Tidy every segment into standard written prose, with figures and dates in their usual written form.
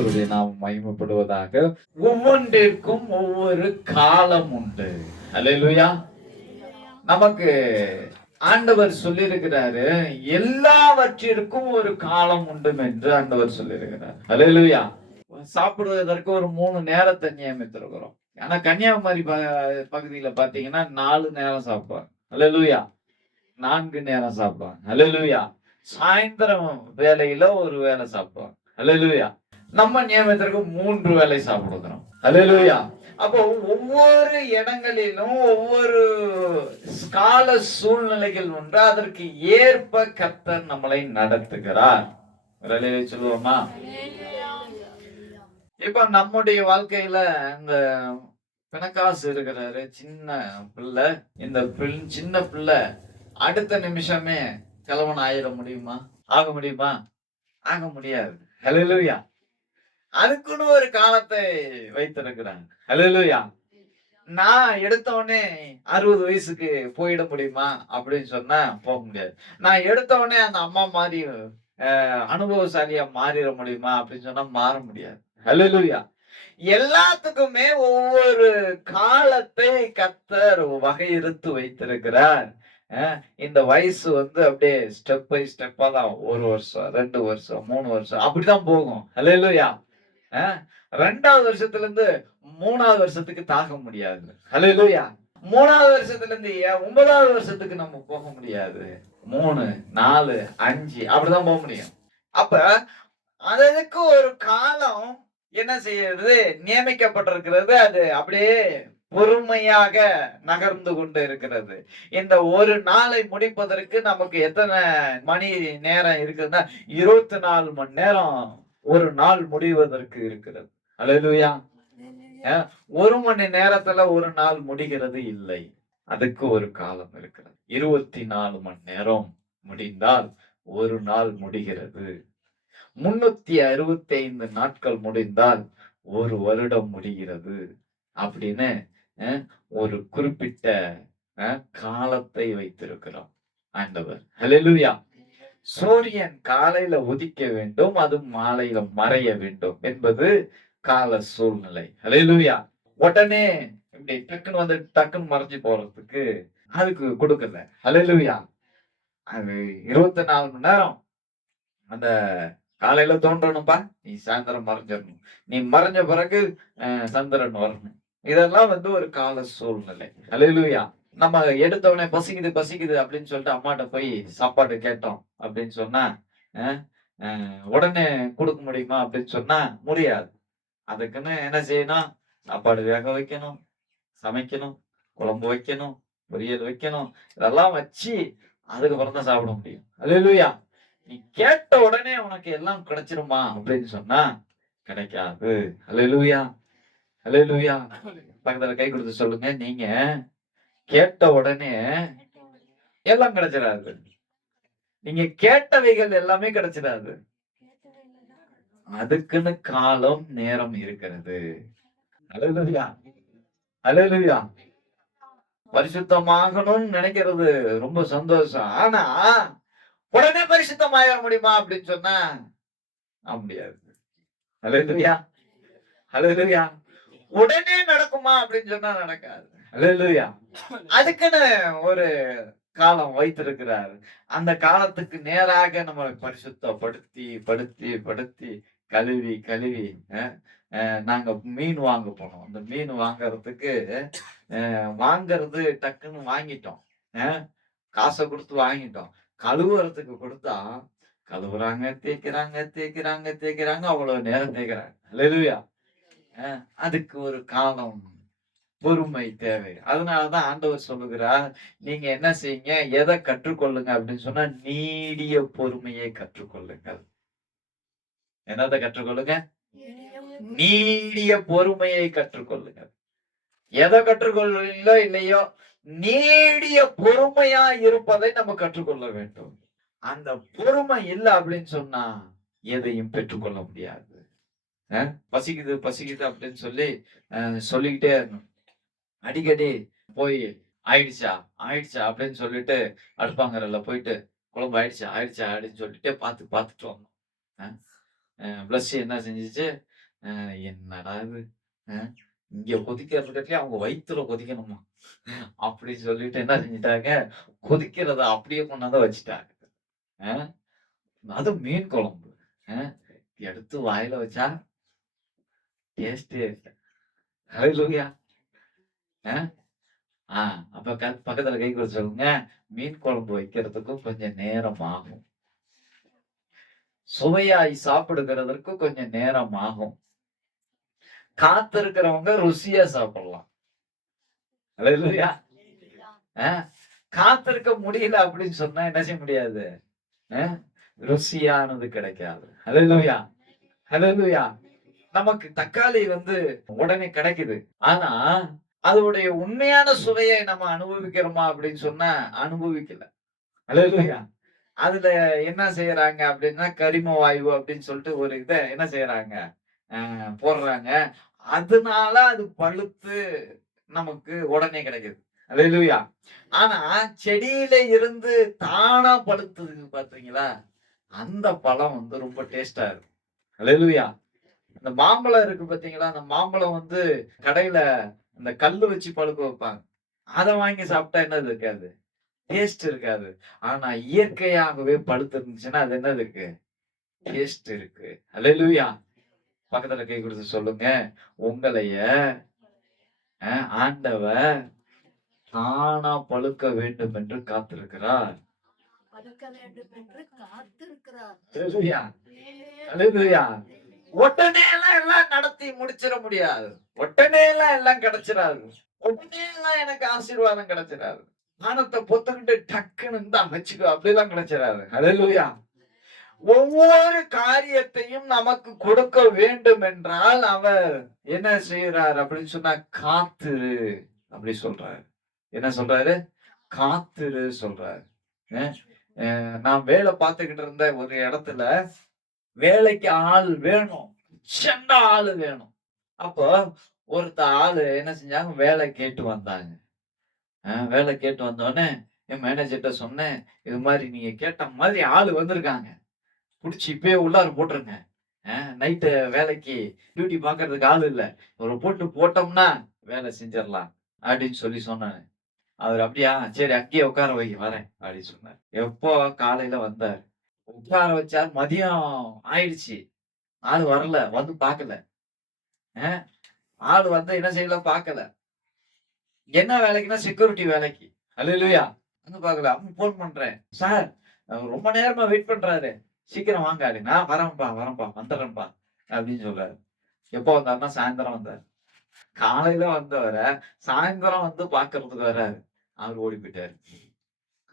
கர்த்தருடைய நாமம் மகிமைப்படுவதாக. ஒவ்வொன்றிற்கும் ஒவ்வொரு காலம் உண்டு. அல்லேலூயா. நமக்கு ஆண்டவர் சொல்லியிருக்கிறாரு, எல்லாவற்றிற்கும் ஒரு காலம் உண்டு என்று ஆண்டவர் சொல்லியிருக்கிறார். அல்லேலூயா. சாப்பிடுவதற்கு ஒரு 3 நேரத்தை நியமித்திருக்கிறோம். ஆனா கன்னியாகுமரி பகுதியில பாத்தீங்கன்னா 4 நேரம் சாப்பிடுவாங்க. அல்லேலூயா. 4 நேரம் சாப்பிடுவாங்க. அல்லேலூயா. சாயந்தரம் வேளையில ஒரு வேளை சாப்பிடுவாங்க. அல்லேலூயா. நம்ம நியமத்திற்கு 3 வேளை சாப்பிடுகிறோம். அல்லேலூயா. அப்போ ஒவ்வொரு இடங்களிலும் ஒவ்வொரு கால சூழ்நிலைகள் உண்டு. அதற்கு ஏற்ப கர்த்தர் நம்மளை நடத்துகிறார். சொல்லுவோமா? இப்ப நம்முடைய வாழ்க்கையில இந்த பிணக்காசு இருக்கிறாரு, சின்ன பிள்ளை. இந்த சின்ன பிள்ளை அடுத்த நிமிஷமே கிழவன் ஆயிட முடியுமா? ஆக முடியுமா? ஆக முடியாது. ஹல்லேலூயா. அதுக்குன்னு ஒரு காலத்தை வைத்திருக்கிறாங்க. ஹல்லேலூயா. நான் எடுத்த உடனே 60 வயசுக்கு போயிட முடியுமா அப்படின்னு சொன்னா போக முடியாது. நான் எடுத்த உடனே அந்த அம்மா மாதிரி அனுபவசாலியா மாறிட முடியுமா அப்படின்னு சொன்னா மாற முடியாது. ஹல்லேலூயா. எல்லாத்துக்குமே ஒவ்வொரு காலத்தை கர்த்தர் வகையறுத்து வைத்திருக்கிறார். இந்த வயசு அப்படியே ஸ்டெப் பை ஸ்டெப்பா தான் 1 வருஷம், 2 வருஷம், 3 வருஷம் அப்படிதான் போகும். ஹல்லேலூயா. 2வது வருஷத்துல இருந்து 3வது வருஷத்துக்கு தாக முடியாது. ஹல்லேலூயா. 3வது வருஷத்துல இருந்து 9வது வருஷத்துக்கு நம்ம போக முடியாது. 3, 4, 5 அப்படிதான் போக முடியும். அப்ப அதுக்கு ஒரு காலம் என்ன செய்யறது நியமிக்கப்பட்டிருக்கிறது. அது அப்படியே பொறுமையாக நகர்ந்து கொண்டு இருக்கிறது. இந்த ஒரு நாளை முடிப்பதற்கு நமக்கு எத்தனை மணி நேரம் இருக்குதுன்னா 24 மணி நேரம் ஒரு நாள் முடிவதற்கு இருக்கிறது. அல்லேலூயா. 1 மணி நேரத்துல ஒரு நாள் முடிகிறது இல்லை. அதுக்கு ஒரு காலம் இருக்கிறது. 24 மணி நேரம் முடிந்தால் ஒரு நாள் முடிகிறது. 365 நாட்கள் முடிந்தால் ஒரு வருடம் முடிகிறது அப்படின்னு ஒரு குறிப்பிட்ட காலத்தை வைத்திருக்கிறோம் ஆண்டவர். ஹல்லேலூயா. சூரியன் காலையில உதிக்க வேண்டும், அது மாலையில மறைய வேண்டும் என்பது கால சூழ்நிலை. ஹல்லேலூயா. உடனே இப்படி டக்குன்னு டக்குன்னு மறைஞ்சு போறதுக்கு அதுக்கு கொடுக்கல. ஹல்லேலூயா. அது 24 மணி நேரம் அந்த காலையில தோன்றணும்பா, நீ சாயந்தரம் மறைஞ்சிடணும். நீ மறைஞ்ச பிறகு சந்திரன் வரணும். இதெல்லாம் ஒரு கால சூழ்நிலை. ஹல்லேலூயா. நம்ம எடுத்தவனே பசிக்குது பசிக்குது அப்படின்னு சொல்லிட்டு அம்மாட்ட போய் சாப்பாடு கேட்டோம் அப்படின்னு சொன்னா உடனே கொடுக்க முடியுமா அப்படின்னு சொன்னா முடியாது. அதுக்குன்னு என்ன செய்யணும்? சாப்பாடு வேக வைக்கணும், சமைக்கணும், குழம்பு வைக்கணும், பொரியல் வைக்கணும். இதெல்லாம் வச்சு அதுக்கப்புறம் தான் சாப்பிட முடியும். ஹல்லேலூயா. நீ கேட்ட உடனே உனக்கு எல்லாம் கிடைச்சிருமா அப்படின்னு சொன்னா கிடைக்காது. ஹல்லேலூயா. ஹல்லேலூயா. பக்கத்துல கை கொடுத்து சொல்லுங்க, நீங்க கேட்ட உடனே எல்லாம் கிடைச்சிடாது. நீங்க கேட்டவைகள் எல்லாமே கிடைச்சிடாது. அதுக்குன்னு காலம் நேரம் இருக்கிறது. ஹல்லேலூயா. ஹல்லேலூயா. பரிசுத்தமாகணும்னு நினைக்கிறது ரொம்ப சந்தோஷம். ஆனா உடனே பரிசுத்தமாயிட முடியுமா அப்படின்னு சொன்னா முடியாது. ஹல்லேலூயா. ஹல்லேலூயா. உடனே நடக்குமா அப்படின்னு சொன்னா நடக்காது. ஹல்லேலூயா. அதுக்குன்னு ஒரு காலம் வைத்திருக்கிறார். அந்த காலத்துக்கு நேராக நம்மளை பரிசுத்தப்படுத்தி படுத்தி படுத்தி கழுவி கழுவி நாங்க மீன் வாங்க போனோம். அந்த மீன் வாங்கறதுக்கு வாங்கறது டக்குன்னு வாங்கிட்டோம். காசை கொடுத்து வாங்கிட்டோம். கழுவுறதுக்கு கொடுத்தா கழுவுறாங்க, தேய்க்கிறாங்க, தேய்க்கிறாங்க, தேய்க்கிறாங்க, அவ்வளவு நேரம் தேய்க்கிறாங்க. ஹல்லேலூயா. அதுக்கு ஒரு காலம், பொறுமை தேவை. அதனாலதான் ஆண்டவர் சொல்லுகிறார், நீங்க என்ன செய்யுங்க, எதை கற்றுக்கொள்ளுங்க அப்படின்னு சொன்னா நீடிய பொறுமையை கற்றுக்கொள்ளுங்கள். என்னதை கற்றுக்கொள்ளுங்க? நீடிய பொறுமையை கற்றுக்கொள்ளுங்கள். எதை கற்றுக்கொள்ளோ இல்லையோ நீடிய பொறுமையா இருப்பதை நம்ம கற்றுக்கொள்ள வேண்டும். அந்த பொறுமை இல்லை அப்படின்னு சொன்னா எதையும் பெற்றுக்கொள்ள முடியாது. பசிக்குது பசிக்குது அப்படின்னு சொல்லி சொல்லிக்கிட்டே இருக்கணும். அடிக்கடி போய் ஆயிடுச்சா ஆயிடுச்சா அப்படின்னு சொல்லிட்டு அடுப்பாங்கறல போயிட்டு குழம்பு ஆயிடுச்சா ஆயிடுச்சா அப்படின்னு சொல்லிட்டு பார்த்துட்டு வரணும். பிளஸ் என்ன செஞ்சிச்சு, என்னடா இது? இங்க கொதிக்கிறதுக்கே அவங்க வயித்துல கொதிக்கணுமா? அப்படின்னு சொல்லிட்டு என்ன செஞ்சுட்டாங்க, கொதிக்கிறத அப்படியே கொண்டாந்து வச்சுட்டாங்க. அ அதுவும் மீன் குழம்பு. அ எடுத்து வாயில வச்சா டேஸ்ட்டே இல்ல. ஹல்லேலூயா. அ ஆ அப்ப பக்கத்துல கை கொடுத்து சொல்லுங்க, மீன் குழம்பு வைக்கிறதுக்கும் கொஞ்சம் நேரம் ஆகும். சுவையாய் சாப்பிடுகிறதற்கு கொஞ்சம் நேரம் ஆகும். காத்திருக்கிறவங்க ருசியா சாப்பிடலாம். ஹல்லேலூயா. அ காத்திருக்க முடியல அப்படின்னு சொன்னா என்ன செய்ய முடியாது? அ ருசியானது கிடைக்காது. ஹல்லேலூயா. ஹல்லேலூயா. நமக்கு தக்காளி வந்து உடனே கிடைக்குது. ஆனா, அதோடைய உண்மையான சுவையை நம்ம அனுபவிக்கிறோமா அப்படின்னு சொன்னா, அனுபவிக்கல. ஹல்லேலூயா. அதுல என்ன செய்யறாங்க அப்படின்னா, கரிம வாயு அப்படின்னு சொல்லிட்டு ஒரு இத என்ன செய்யறாங்க? போடுறாங்க. அதனால அது பழுத்து நமக்கு உடனே கிடைக்குது. அல்லேலூயா. ஆனா, செடியில இருந்து தானா பழுத்தது பார்த்தீங்களா? அந்த பழம் வந்து ரொம்ப டேஸ்ட்டா இருக்கும். அல்லேலூயா. இந்த மாம்பழம் இருக்கு பார்த்தீங்களா? அந்த மாம்பழம் வந்து கடையில அந்த கல்லு வச்சு பழுக்க வைப்பாங்க. அத வாங்கி சாப்பிட்டா என்னது இருக்காது? டேஸ்ட் இருக்காது. ஆனா இயற்கையாகவே பழுத்து இருந்துச்சுன்னா, அது என்னது இருக்கு? டேஸ்ட் இருக்கு. அல்லேலூயா. பக்கத்துல கை குடுத்து சொல்லுங்க. உங்களைய ஆண்டவர் தானா பழுக்க வேண்டும் என்று காத்திருக்கிறார். பழுக்க வேண்டும் என்று காத்திருக்கிறார். அல்லேலூயா. அல்லேலூயா. உடனே எல்லாம் நடத்தி முடிச்சிட முடியாது. உடனே எல்லாம் கிடைச்சிராது. உடனே எனக்கு ஆசீர்வாதம் கிடைச்சிராது. வானத்த பொத்துக்கிட்டு டக்குன்னு இந்தா வச்சுக்கோ அப்படிலாம் கிடைச்சிராது. அல்லேலூயா. ஒவ்வொரு காரியத்தையும் நமக்கு கொடுக்க வேண்டும் என்றால் அவர் என்ன செய்யறார் அப்படின்னு சொன்னா காத்திரு அப்படி சொல்றாரு. என்ன சொல்றாரு? காத்திரு சொல்றாரு. நான் வேலை பார்த்துக்கிட்டு இருந்த ஒரு இடத்துல வேலைக்கு ஆள் வேணும். செண்ட ஆளு வேணும். அப்போ ஒருத்த ஆளு என்ன செஞ்சாங்க, வேலை கேட்டு வந்தாங்க. வேலை கேட்டு வந்தோடனே என் மேனேஜர்ட்ட சொன்னேன், இது மாதிரி நீங்க கேட்ட மாதிரி ஆளு வந்திருக்காங்க. புடிச்சு இப்பயே உள்ளார போட்டுருங்க. நைட்டு வேலைக்கு டியூட்டி பாக்குறதுக்கு ஆள் இல்ல. ஒரு போட்டோம்னா வேலை செஞ்சிடலாம் அப்படின்னு சொல்லி சொன்னாங்க. அவர் அப்படியா சரி அங்கேயே உட்கார வை வரேன் அப்படின்னு சொன்னார். எப்போ காலையில வந்தார். உட்கார வச்சார். மதியம் ஆயிடுச்சு. ஆள் வரல. வந்து பாக்கல. ஆள் வந்து என்ன செய்யல பாக்கல. என்ன வேலைக்குன்னா செக்யூரிட்டி வேலைக்கு. அல்லேலூயா. வந்து பாக்கல. அம்மா போன் பண்றேன். சார் ரொம்ப நேரமா வெயிட் பண்றாரு. சீக்கிரம் வாங்க அப்படின்னு. நான் வரேன்ப்பா வந்துடுறேன்ப்பா அப்படின்னு சொல்றாரு. எப்போ வந்தாருன்னா சாயந்தரம் வந்தார். காலையில வந்தவர சாயந்தரம் வந்து பாக்குறதுக்கு வராரு. அவர் ஓடி போயிட்டாரு.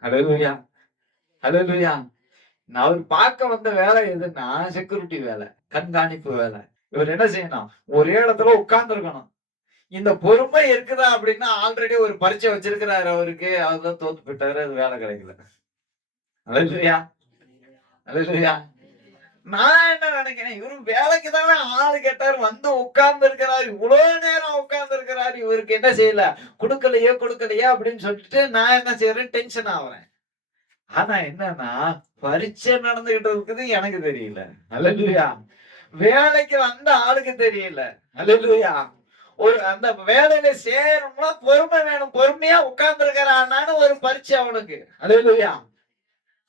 அல்லேலூயா. அல்லேலூயா. அவர் பார்க்க வந்த வேலை எதுன்னா செக்யூரிட்டி வேலை, கண்காணிப்பு வேலை. இவர் என்ன செய்யணும்? ஒரே இடத்துல உட்கார்ந்து இருக்கணும். இந்த பொறுமை இருக்குதா அப்படின்னா ஆல்ரெடி ஒரு பரீட்சை வச்சிருக்கிறாரு அவருக்கு. அவர் தான் தோத்து போயிட்டாரு. அது வேலை கிடைக்கல. அல்லேலூயா. அல்லேலூயா. நான் என்ன நினைக்கிறேன், இவரு வேலைக்கு தானே ஆளு கேட்டாரு, வந்து உட்கார்ந்து இருக்கிறாரு. இவ்வளவு நேரம் உட்கார்ந்து இருக்கிறாரு. இவருக்கு என்ன செய்யல? கொடுக்கலையே அப்படின்னு சொல்லிட்டு நான் என்ன செய்யறேன்? டென்ஷன் ஆகுறேன். ஆனா என்னன்னா, பரீட்சை நடந்துகிட்டு இருக்குது எனக்கு தெரியல. அல்லேலூயா. வேலைக்கு வந்த ஆளுக்கு தெரியல. அல்லேலூயா. ஒரு அந்த வேலையில சேரணும்னா பொறுமை வேணும். பொறுமையா உட்கார்ந்து இருக்கிறான்னு ஒரு பரீட்சை அவனுக்கு. அல்லேலூயா.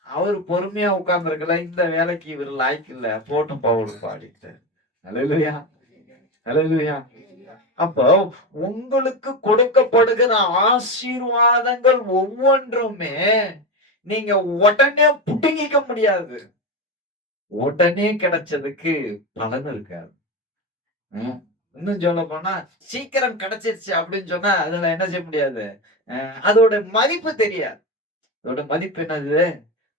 அவர் பொறுமையா உட்கார்ந்து இருக்கல. இந்த வேலைக்கு இவர் லாய்க்கு இல்ல. போட்டும் பவுலும் பாடிட்டார். அல்லேலூயா. அல்லேலூயா. அப்போ உங்களுக்கு கொடுக்கப்படுகிற ஆசீர்வாதங்கள் ஒவ்வொன்றுமே நீங்க உடனே புடுங்கிக்க முடியாது. உடனே கிடைச்சதுக்கு பலன் இருக்காது. இன்னும் சொல்ல போனா சீக்கிரம் கிடைச்சிருச்சு அப்படின்னு சொன்னா அதுல என்ன செய்ய முடியாது. அதோட மதிப்பு தெரியாது. அதோட மதிப்பு என்னது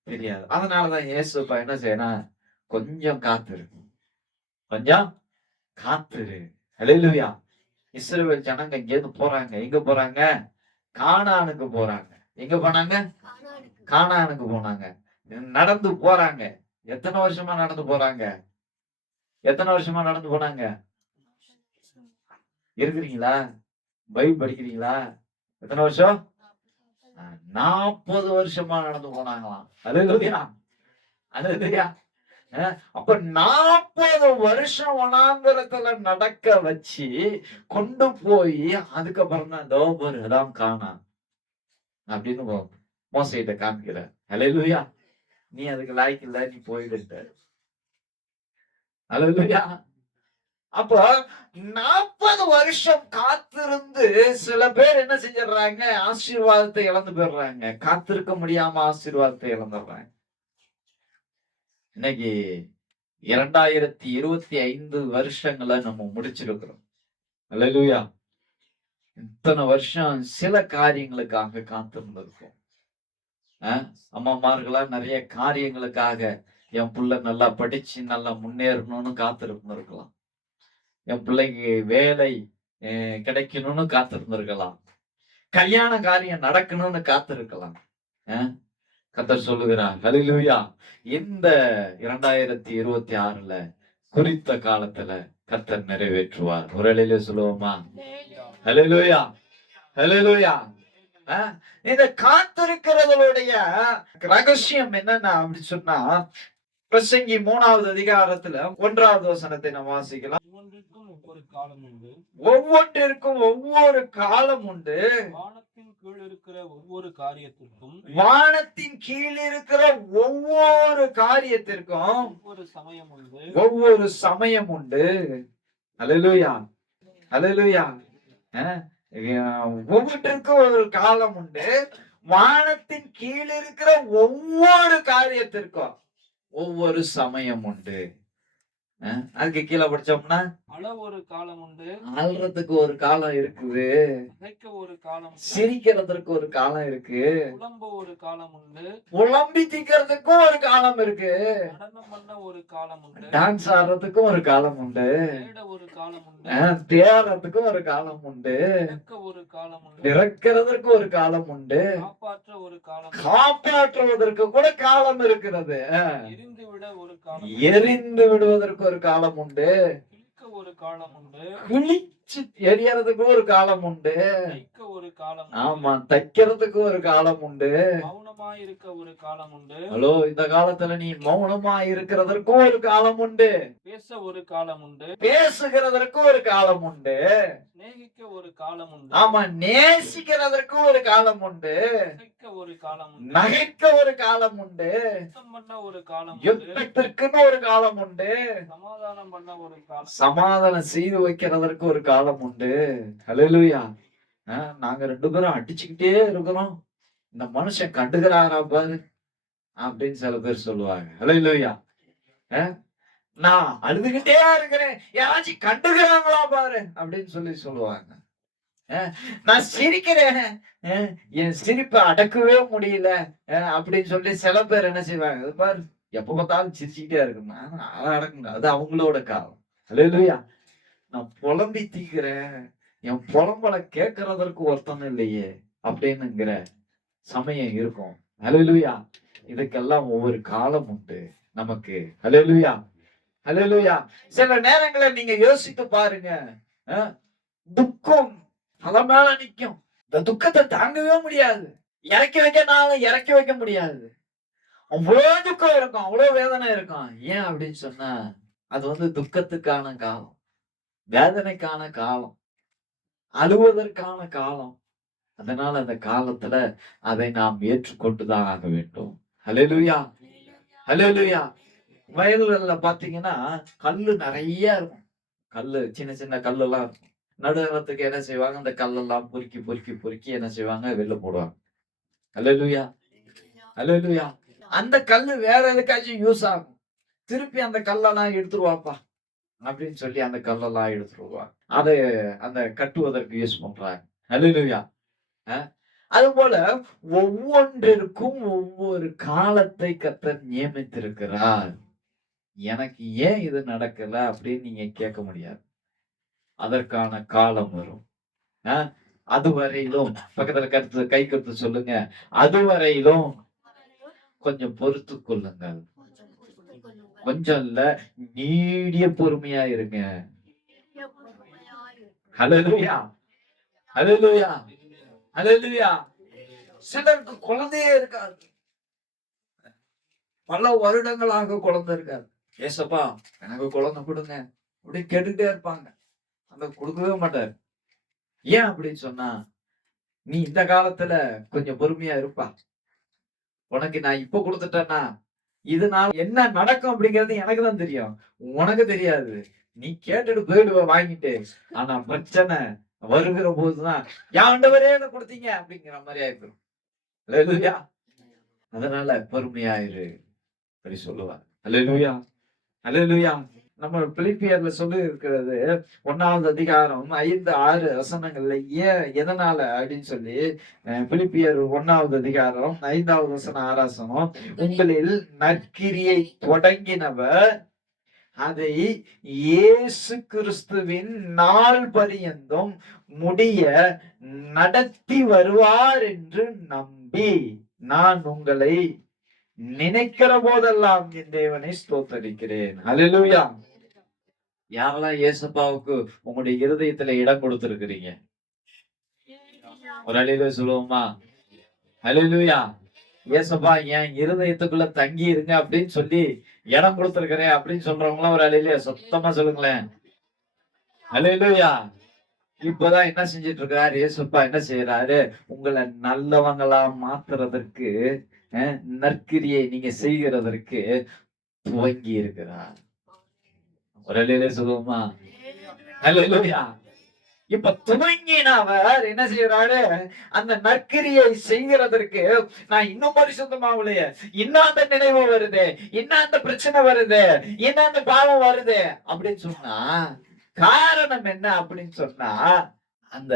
தெரியாது. அதனாலதான் இயேசுப்பா என்ன செய்யணும், கொஞ்சம் காத்திரு, கொஞ்சம் காத்திரு. அல்லேலூயா. இஸ்ரவேல் ஜனங்க இங்கேருந்து போறாங்க. எங்க போறாங்க? கானானுக்கு போறாங்க. எங்க போனாங்க? கானானுக்கு போனாங்க. நடந்து போறாங்க. எத்தனை வருஷமா நடந்து போறாங்க? எத்தனை வருஷமா நடந்து போனாங்க? இருக்கிறீங்களா? பைபிள் படிக்கிறீங்களா? எத்தனை வருஷம்? 40 வருஷமா நடந்து போனாங்களாம். அல்லேலூயா. அல்லேலூயா. அப்ப 40 வருஷம் வனாந்தரத்துல நடக்க வச்சு கொண்டு போய் அதுக்கப்புறம் தான் இதோ பாரு அதான் காணான் அப்படின்னு மோசையிட்ட காமிக்கிற. ஹல்லேலூயா. நீ அதுக்கு லாய்க்கு இல்ல, நீ போயிடுட்ட. ஹல்லேலூயா. அப்ப 40 வருஷம் காத்திருந்து சில பேர் என்ன செஞ்சிடறாங்க, ஆசீர்வாதத்தை இழந்து போயிடுறாங்க. காத்திருக்க முடியாம ஆசீர்வாதத்தை இழந்துடுறாங்க. இன்னைக்கு 2025 வருஷங்களை நம்ம முடிச்சிருக்கிறோம். ஹல்லேலூயா. இத்தனை வருஷம் சில காரியங்களுக்காக காத்திருந்திருக்கோம். அம்மாமார்களா நிறைய காரியங்களுக்காக என் பிள்ளை நல்லா படிச்சு நல்லா முன்னேறணும்னு காத்திருந்திருக்கலாம். என் பிள்ளைக்கு வேலை கிடைக்கணும்னு காத்திருந்திருக்கலாம். கல்யாண காரியம் நடக்கணும்னு காத்திருக்கலாம். கர்த்தர் சொல்லுகிறார், ஹல்லேலூயா, இந்த 2026ல குறித்த காலத்துல கர்த்தர் நிறைவேற்றுவார். ஒரு அலையில சொல்லுவோமா? ஹல்லேலூயா, ஹல்லேலூயா. இந்த காத்திருக்கிறவளுடைய ரகசியம் என்னன்னா அப்படி சொன்னா, பிரசங்கி 3வது அதிகாரத்துல 1வது வசனத்தை நம்ம வாசிக்கலாம். ஒவ்வொன்றிற்கும் ஒவ்வொரு காலம் உண்டு. ஒவ்வொன்றிற்கும் ஒவ்வொரு காலம் உண்டு. வானத்தின் கீழ் இருக்கிற ஒவ்வொரு காரியத்திற்கும், வானத்தின் கீழ் இருக்கிற ஒவ்வொரு காரியத்திற்கும் ஒவ்வொரு சமயம் உண்டு. ஒவ்வொரு சமயம் உண்டு. ஹல்லேலூயா, ஹல்லேலூயா. ஒவ்வொன்றிற்கும் ஒரு காலம் உண்டு. வானத்தின் கீழ் இருக்கிற ஒவ்வொரு காரியத்திற்கும் ஒவ்வொரு சமயம் உண்டு. அதுக்கு கீழே படிச்சோம்னா, அள ஒரு காலம் உண்டு. அல்றதுக்கு ஒரு காலம் இருக்குது. ஒரு காலம், சிரிக்கிறதுக்கு ஒரு காலம் இருக்கு. புலம்ப ஒரு காலம் உண்டு. புலம்பி திக்கிறதுக்கும் ஒரு காலம் இருக்கு. நடனம் பண்ண ஒரு காலம் உண்டு. டான்ஸ் ஆடுறதுக்கும் ஒரு காலம் உண்டு. தேட ஒரு காலம் உண்டு. தேடுறதுக்கும் ஒரு காலம் உண்டு. ஒரு காலம் உண்டு. இறக்கிறதுக்கு ஒரு காலம் உண்டு. காப்பாற்ற ஒரு காலம், காப்பாற்றுவதற்கு கூட காலம் இருக்கிறது. எரிந்து விட ஒரு காலம், எரிந்து விடுவதற்கு ஒரு காலம் உண்டு. ஒரு காலம் உண்டு. கிழிச்சு எரியறதுக்கு ஒரு காலம் உண்டு. ஒரு காலம், ஆமா, தைக்கிறதுக்கு ஒரு காலம் உண்டு. மௌனமா இருக்க ஒரு காலம் உண்டு. ஹலோ, இந்த காலத்துல நீ மௌனமா இருக்கிறதற்கும் ஒரு காலம் உண்டு. பேச ஒரு காலம் உண்டு. பேசுகிறதற்கு ஒரு காலம் உண்டு. நேசிக்க ஒரு காலம் உண்டு. ஆமா, நேசிக்கிறதற்கு ஒரு காலம் உண்டு. ஒரு காலம் உண்டு. நகைக்க ஒரு காலம் உண்டு. யுத்தம் பண்ண ஒரு காலம், யுத்தத்திற்குன்னு ஒரு காலம் உண்டு. சமாதானம் பண்ண ஒரு காலம், சமாதானம் செய்து வைக்கிறதற்கு ஒரு காலம் உண்டு. ஹல்லேலூயா. நாங்க 2 பேரும் அடிச்சுக்கிட்டே இருக்கிறோம், இந்த மனுஷன் கண்டுகிறாரா பாரு அப்படின்னு சில பேர் சொல்லுவாங்க. ஹல்லேலூயா. நான் அழுதுகிட்டே இருக்கிறேன், யாராச்சும் கண்டுகிறாங்களா பாரு அப்படின்னு சொல்லுவாங்க. நான் சிரிக்கிறேன், என் சிரிப்பை அடக்கவே முடியல அப்படின்னு சொல்லி சில பேர் என்ன செய்வாங்க, பாரு எப்ப பார்த்தாலும் சிரிச்சுக்கிட்டே இருக்குமா, அடக்குங்க, அது அவங்களோட காலம். ஹல்லேலூயா. நான் புலம்பி தீக்கிறேன், என் புலம்பல கேட்கறதற்கு ஒருத்தம் இல்லையே அப்படின்னுங்கிற சமயம் இருக்கும். ஹல்லேலூயா. இதுக்கெல்லாம் ஒவ்வொரு காலம் உண்டு நமக்கு. ஹல்லேலூயா, ஹல்லேலூயா. சில நேரங்களை நீங்க யோசித்து பாருங்க, துக்கம் தலை மேல நிக்கும். இந்த துக்கத்தை தாங்கவே முடியாது, இறக்கி வைக்கனாலும் இறக்கி வைக்க முடியாது. அவ்வளவு துக்கம் இருக்கும், அவ்வளவு வேதனை இருக்கும். ஏன் அப்படின்னு சொன்னா, அது துக்கத்துக்கான காலம், வேதனைக்கான காலம், அழுவதற்கான காலம். அதனால அந்த காலத்துல அதை நாம் ஏற்றுக்கொண்டுதான் ஆக வேண்டும். ஹல்லேலூயா, ஹல்லேலூயா. வயல்கள்ல பாத்தீங்கன்னா கல்லு நிறைய இருக்கும். கல்லு, சின்ன சின்ன கல்லு எல்லாம் இருக்கும். நடுறதுக்கு என்ன செய்வாங்க, அந்த கல்லெல்லாம் பொறுக்கி பொறுக்கி பொறுக்கி என்ன செய்வாங்க, வெளில போடுவாங்க. ஹல்லேலூயா, ஹல்லேலூயா. அந்த கல்லு வேற எதுக்காச்சும் யூஸ் ஆகும். திருப்பி அந்த கல்லெல்லாம் எடுத்துருவாப்பா அப்படின்னு சொல்லி அந்த கல்லெல்லாம் எடுத்துருவாங்க. அதை அந்த கட்டுவதற்கு யூஸ் பண்றாங்க. ஹல்லேலூயா. அது போல ஒவ்வொன்றிற்கும் ஒவ்வொரு காலத்தை கர்த்தர் நியமித்திருக்கிறார். எனக்கு ஏன் இது நடக்கல அப்படின்னு நீங்க கேட்க முடியாது. அதற்கான காலம் வரும். அதுவரையிலும் பக்கத்துல கை கருத்து சொல்லுங்க, அதுவரையிலும் கொஞ்சம் பொறுத்து கொள்ளுங்கள். கொஞ்சம் இல்ல, நீடிய பொறுமையா இருங்க. ஹல்லேலூயா, ஹல்லேலூயா, ஹல்லேலூயா. சிலருக்கு குழந்தையே இருக்காது, பல வருடங்களாக குழந்தை இருக்காது. ஏசப்பா எனக்கு குழந்தை கொடுங்க அப்படின்னு கேட்டுக்கிட்டே இருப்பாங்க. அந்த கொடுக்கவே மாட்டாரு. ஏன் அப்படின்னு சொன்னா, நீ இந்த காலத்துல கொஞ்சம் பொறுமையா இருப்பா. உனக்கு நான் இப்ப கொடுத்துட்டேன்னா இதனால என்ன நடக்கும் அப்படிங்கிறது எனக்கு தான் தெரியும், உனக்கு தெரியாது. நீ கேட்டுட்டு போயிடுவ வாங்கிட்டு. ஆனா பிரச்சனை வருகிற போதுதான் ஆண்டவரே என்ன கொடுத்தீங்க அப்படிங்கிற மாதிரி ஆயிடும். அல்லேலூயா. அதனால பொறுமையா இரு அப்படி சொல்லுவார். அல்லேலூயா, அல்லேலூயா. நம்ம பிலிப்பியர்ல சொல்லி இருக்கிறது 1வது அதிகாரம் 5, 6 வசனங்கள்ல ஏன் எதனால அப்படின்னு சொல்லி பிலிப்பியர் 1வது அதிகாரம் 5வது வசனம் 6 வசனம், உங்களில் நற்கிரியை தொடங்கினவர் அதை இயேசு கிறிஸ்துவின் நாள் பரியந்தம் முடிய நடத்தி வருவார் என்று நம்பி நான் உங்களை நினைக்கிற போதெல்லாம் என் தேவனை ஸ்தோத்தரிக்கிறேன். அல்லேலூயா. யாரெல்லாம் இயேசுப்பாவுக்கு உங்களுடைய இருதயத்துல இடம் கொடுத்திருக்கிறீங்க? ஒரு அல்லேலூயா சொல்லுவோமா? அல்லேலூயா. இயேசுப்பா என் இருதயத்துக்குள்ள தங்கி இருங்க அப்படின்னு சொல்லி இடம் கொடுத்திருக்கிறேன் அப்படின்னு சொல்றவங்களாம் ஒரு அல்லேலூயா சுத்தமா சொல்லுங்களேன். அல்லேலூயா. இப்பதான் என்ன செஞ்சிட்டு இருக்காரு இயேசுப்பா? என்ன செய்யறாரு? உங்களை நல்லவங்களா மாத்துறதற்கு, நற்கிரியை நீங்க செய்கிறதற்கு துவங்கி இருக்கிறார். ஒரு அல்லேலூயா சொல்லுவோமா? அல்லேலூயா. இப்ப துவங்கினவர் என்ன செய்யறாரு? அந்த நற்கிரியை செய்கிறதற்கு நான் இன்னும் பரிசுத்தமாவலையே, இன்னும் அந்த நினைவு வருது, இன்னும் அந்த பிரச்சனை வருது, இன்னும் அந்த பாவம் வருது அப்படின்னு சொன்னா காரணம் என்ன அப்படின்னு சொன்னா, அந்த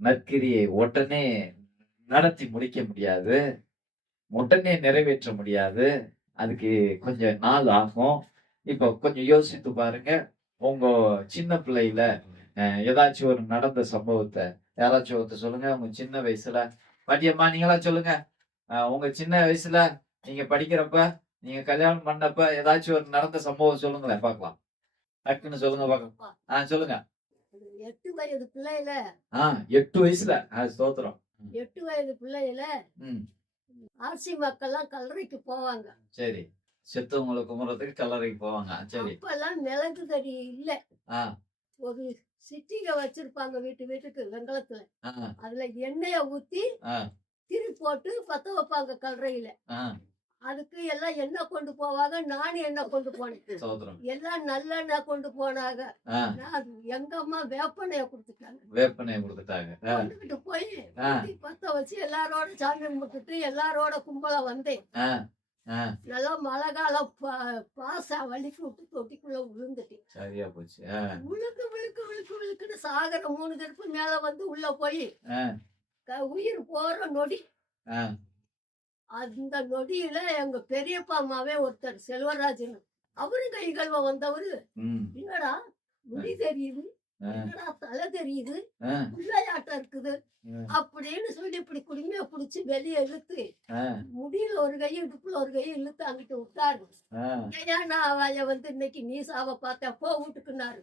நற்கிரியை உடனே நடத்தி முடிக்க முடியாது, உடனே நிறைவேற்ற முடியாது. அதுக்கு கொஞ்சம் நாள் ஆகும். இப்ப கொஞ்சம் யோசித்து பாருங்க. உங்க சின்ன பிள்ளையில ஏதாச்சும் ஒரு நடந்த சம்பவத்தை யாராச்சும் ஒருத்தர் சொல்லுங்க. உங்க சின்ன வயசுல, பாட்டியம்மா நீங்களா சொல்லுங்க. உங்க சின்ன வயசுல நீங்க படிக்கிறப்ப, நீங்க கல்யாணம் பண்ணப்ப ஏதாச்சும் ஒரு நடந்த சம்பவம் சொல்லுங்களேன் பார்க்கலாம். டக்குன்னு சொல்லுங்க பார்க்கலாம். சொல்லுங்க. 8 வயது பிள்ளையில 8 வயசுல ஸ்தோத்திரம். 8 வயது பிள்ளையில ஆர்சி மக்கள்லாம் கல்லறைக்கு போவாங்க. சரி. செத்தவங்களை கும்பிடுறதுக்கு கல்லறைக்கு போவாங்க. சரி. அப்பெல்லாம் மிளகு தடி இல்ல. ஒரு சிட்டிக வச்சிருப்பாங்க வீட்டுக்கு வெங்கலத்துல. அதுல எண்ணெய ஊத்தி திரி போட்டு பத்த வைப்பாங்க கல்லறையில. அதுக்கு எல்லாம் எண்ணெய் கொண்டு போவாங்க. நானும் எண்ணெய் கொண்டு போனேன். எல்லாம் நல்லெண்ணெய் கொண்டு போனாங்க. எங்க அம்மா வேப்பெண்ணெய கொடுத்துட்டாங்க. கொண்டுகிட்டு போய் பத்த வச்சு எல்லாரோட சாமி கும்பிட்டுட்டு எல்லாரோட கும்பல வந்தேன். நல்லா மழை காலம் பாசா வலிக்கு விட்டு தொட்டிக்குள்ள விழுந்துட்டேன். சரியா போச்சு. விழுக்கு விழுக்கு விழுக்கு விழுக்குன்னு சாகர 3 கருப்பு மேல வந்து உள்ள போய் உயிர் போற நொடி. அந்த நொடியில எங்க பெரியப்பா அம்மாவே ஒருத்தர் செல்வராஜன், அவரும் கை கழுவ வந்தவரு, என்னடா முடி தெரியுது, என்னடா தலை தெரியுது, பிள்ளையாட்டம் இருக்குது அப்படின்னு சொல்லி இப்படி குடுமைய புடிச்சு வெளியே இழுத்து முடியல ஒரு கை இடுப்புல ஒரு கை இழுத்து அங்கிட்டு விட்டாரு. ஏன் அவ வந்து இன்னைக்கு நீ சாவ பார்த்த போ வீட்டுக்குன்னாரு.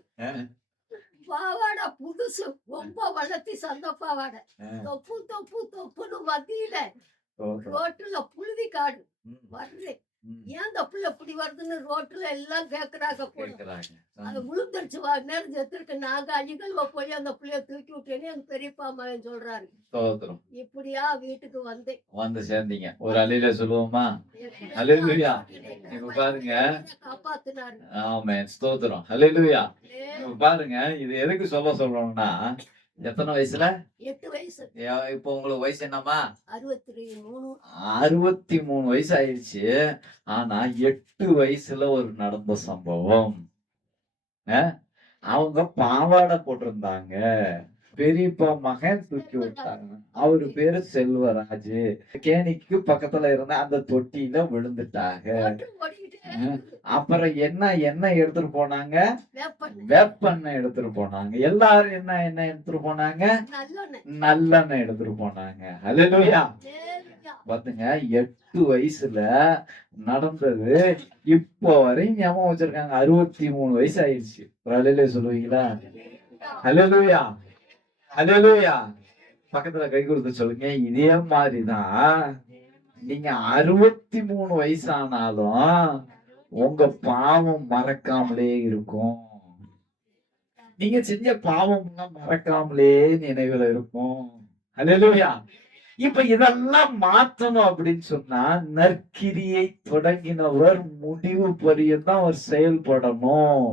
பாவாடை புதுசு, ரொம்ப வளர்த்தி சந்த பாவாடை, தொப்பு தொப்பு தொப்புன்னு மத்தியில ரோட்டுல புழுதி காடு வர்றேன். ஏன் இந்த புள்ள இப்படி வருதுன்னு ரோட்டுல எல்லாம் கேக்குறாங்க. அது விழுந்துருச்சு நேரம் செத்துருக்கு. நாங்க அழிகல்வ போய் அந்த புள்ளைய தூக்கி விட்டேன்னு எங்க பெரியப்பா அம்மாவன் சொல்றாரு. இப்படியா வீட்டுக்கு வந்து சேர்ந்தீங்க. ஒரு அலையில சொல்லுவோமா? அல்லேலூயா. இப்ப பாருங்க, காப்பாத்தினாரு. ஆமென், ஸ்தோத்திரம். அல்லேலூயா. இப்ப பாருங்க, இது எதுக்கு சொல்றோம்னா, எத்தனை வயசுல? 8 வயசு. இப்போ உங்களுக்கு வயசு என்னமா? 63 வயசு ஆயிடுச்சு. ஆனா 8 வயசுல ஒரு நடந்த சம்பவம். அவங்க பாவாடை போட்டிருந்தாங்க. பெரியப்பா மகன் தூக்கி விட்டாங்க. அவரு பேரு செல்வராஜ். கேணிக்கு பக்கத்துல இருந்த அந்த தொட்டியில விழுந்துட்டாங்க. அப்புறம் என்ன எடுத்துட்டு போனாங்க? வேப்பெண்ணெய் எடுத்துட்டு போனாங்க. எல்லாரும் என்ன எடுத்துட்டு போனாங்க? நல்லெண்ணெய் எடுத்துட்டு போனாங்க. அல்லேலூயா. பாத்துங்க, 8 வயசுல நடந்தது இப்போ வரையும் ஞாபகம் வச்சிருக்காங்க. 63 வயசு ஆயிடுச்சு. ஒரு அல்லேலூயா சொல்லுவீங்களா? அல்லேலூயா, அல்லேலூயா. பக்கத்துல கை கொடுத்து சொல்லுங்க. இதே மாதிரிதான் நீங்க 63 வயசு ஆனாலும் உங்க பாவம் மறக்காமலே இருக்கும். நீங்க செஞ்ச பாவம்லாம் மறக்காமலே நினைவுல இருக்கும். அல்லேலூயா. இப்ப இதெல்லாம் மாத்தணும் அப்படின்னு சொன்னா, நற்கிரியை தொடங்கினவர் முடிவு பரியந்தம் அவர் செயல்படணும்.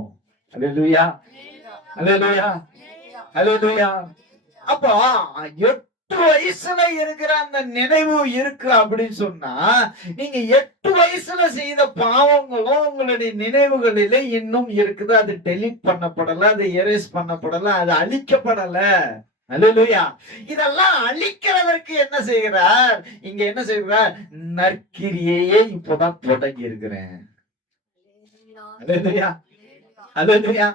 அல்லேலூயா. அல்லேலூயா. அல்லேலூயா. அப்போ 8 வயசுல இருக்கிற அந்த நினைவு இருக்கு அப்படின்னு சொன்னா, நீங்க 8 வயசுல செய்த பாவங்களும் உங்களுடைய நினைவுகளிலே இன்னும் இருக்குது. அது டெலீட் பண்ணப்படல, அது எரேஸ் பண்ணப்படல, அது அழிக்கப்படல. அல்லேலூயா. இதெல்லாம் அழிக்கிறதற்கு என்ன செய்கிறார்? இங்க என்ன செய்கிறார்? நற்கிரியையே இப்பதான் தொடங்கி இருக்கிறேன். அல்லேலூயா. அல்லேலூயா.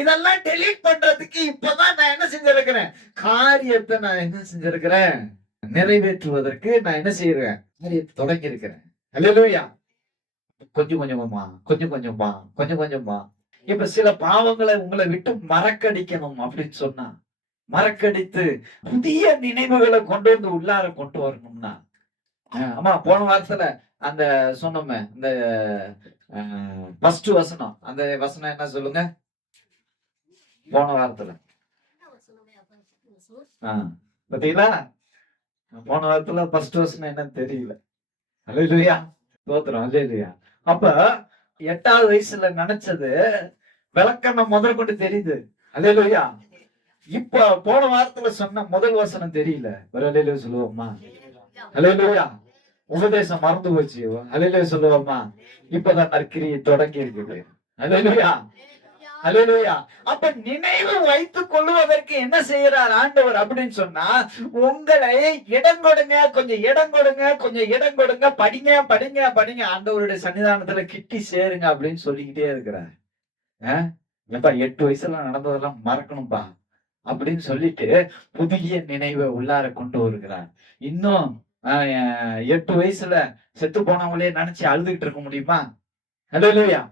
இதெல்லாம் டெலீட் பண்றதுக்கு இப்பதான் நான் என்ன செஞ்சிருக்கிறேன்? காரியத்தை நான் என்ன செஞ்சிருக்கிறேன்? நிறைவேற்றுவதற்கு நான் என்ன செய்யறேன்? காரியத்தை தொடங்கி இருக்கிறேன். அல்லேலூயா. கொஞ்சம் கொஞ்சமா, கொஞ்சம் கொஞ்சமா, கொஞ்சம் கொஞ்சமா. இப்ப சில பாவங்களை உங்களை விட்டு மறக்கடிக்கணும் அப்படின்னு சொன்னா, மறக்கடித்து புதிய நினைவுகளை கொண்டு வந்து உள்ளார கொண்டு வரணும்னா, ஆமா போன வாரத்துல அந்த சொன்னோமே இந்த ஃபர்ஸ்ட் வசனம், அந்த வசனம் என்ன சொல்லுங்க? போன வாரத்துல பாத்தீங்களா? போன வாரத்துல ஃபர்ஸ்ட் வசனம் என்னன்னு தெரியல. அல்லேலூயா. ஸ்தோத்திரம். அல்லேலூயா. அப்ப 8வது வயசுல நினைச்சது விளக்கணம் முதல் கொண்டு தெரியுது. அல்லேலூயா. இப்ப போன வாரத்துல சொன்ன முதல் வசனம் தெரியல. ஒரு அல்லேலூயா சொல்லுவோமா? அல்லேலூயா. உபதேசம் மறந்து போச்சு. அல்லேலூயா சொல்லுவோமா? இப்பதான் நற்கிரியை தொடங்கி இருக்குது. அல்லேலூயா. அல்லேலூயா. அப்ப நினைவு வைத்துக் கொள்வதற்கு என்ன செய்யறார் ஆண்டவர் அப்படின்னு சொன்னா, உங்களை இடம் கொடுங்க, கொஞ்சம் இடம் கொடுங்க, கொஞ்சம் இடம் கொடுங்க, படிங்க படிங்க படிங்க, ஆண்டவருடைய சன்னிதானத்துல கிட்டி சேருங்க அப்படின்னு சொல்லிக்கிட்டே இருக்கிறார். ஏப்பா 8 வயசுல நடந்ததெல்லாம் மறக்கணும்பா அப்படின்னு சொல்லிட்டு புதிய நினைவை உள்ளார கொண்டு வருகிறார். இன்னும் 8 வயசுல செத்து போனவங்களே நினைச்சு அழுதுகிட்டு இருக்க முடியுமா? அல்லேலூயா.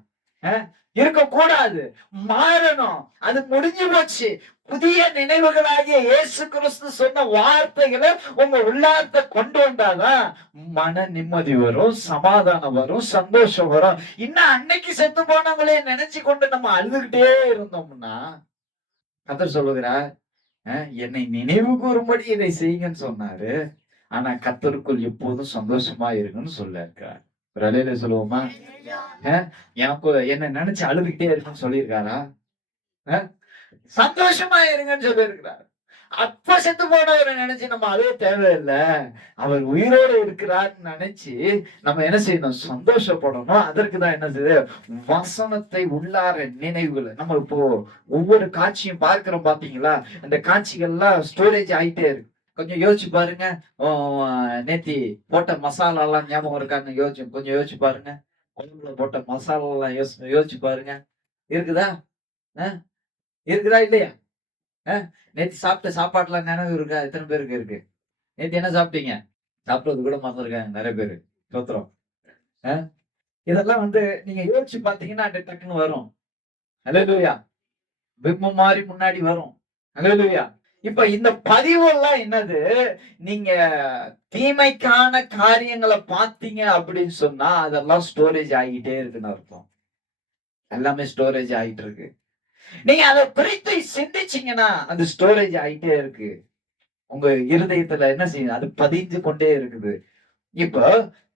இருக்கக்கூடாது. மாறணும். அது முடிஞ்சு போச்சு. புதிய நினைவுகளாகிய இயேசு கிறிஸ்து சொன்ன வார்த்தைகளை உங்க உள்ளார்த்த கொண்டு வந்தாதான் மன நிம்மதி வரும், சமாதானம் வரும், சந்தோஷம் வரும். இன்னும் அன்னைக்கு செத்து போனவங்களே நினைச்சு கொண்டு நம்ம அழுதுகிட்டே இருந்தோம்னா, கர்த்தர் சொல்லுகிறார், என்னை நினைவு கூறும்படி இதை செய்யுங்கன்னு சொன்னாரு. ஆனா கர்த்தருக்குள் எப்போதும் சந்தோஷமா இருக்குன்னு சொல்ல இருக்கார். ஒரு அலையில சொல்லுவோமா? எனக்கு என்ன நினைச்சு அழுதுகிட்டே இருக்குன்னு சொல்லியிருக்காரா? சந்தோஷமா இருங்கன்னு சொல்லி இருக்கிறார். அப்ப செத்து போனவரை நினைச்சு நம்ம அழுக தேவையில்லை. அவர் உயிரோடு இருக்கிறார்னு நினைச்சு நம்ம என்ன செய்யணும்? சந்தோஷப்படணும். அதற்குதான் என்ன செய்யுது? வசனத்தை உள்ளார நினைவுகளை நம்ம இப்போ ஒவ்வொரு காட்சியும் பார்க்கிறோம். பாத்தீங்களா? அந்த காட்சிகள்லாம் ஸ்டோரேஜ் ஆயிட்டே இருக்கு. கொஞ்சம் யோசிச்சு பாருங்க. நேத்தி போட்ட மசாலா எல்லாம் ஞாபகம் இருக்கான்னு கொஞ்சம் யோசிச்சு பாருங்க. குழம்புல போட்ட மசாலா எல்லாம் யோசிச்சு பாருங்க. இருக்குதா? இருக்குதா இல்லையா? நேத்தி சாப்பிட்ட சாப்பாட்டுலாம் நினைவு இருக்கா? எத்தனை பேருக்கு இருக்கு? நேத்தி என்ன சாப்பிட்டீங்க? சாப்பிட்டது கூட மறந்துருக்காங்க நிறைய பேரு. ஸ்தோத்திரம். இதெல்லாம் நீங்க யோசிச்சு பாத்தீங்கன்னா டக்குன்னு வரும். அல்லேலூயா. பிம்பம் மாதிரி முன்னாடி வரும். அல்லேலூயா. இப்ப இந்த பதிவு எல்லாம் என்னது? நீங்க தீமைக்கான காரியங்களை பார்த்தீங்க அப்படின்னு சொன்னா அதெல்லாம் ஸ்டோரேஜ் ஆகிட்டே இருக்குன்னு அர்த்தம். எல்லாமே ஸ்டோரேஜ் ஆகிட்டு இருக்கு. நீங்க அதை பிரித்து சிந்திச்சீங்கன்னா அது ஸ்டோரேஜ் ஆகிட்டே இருக்கு. உங்க இருதயத்துல என்ன செய்யும்? அது பதிஞ்சு கொண்டே இருக்குது. இப்போ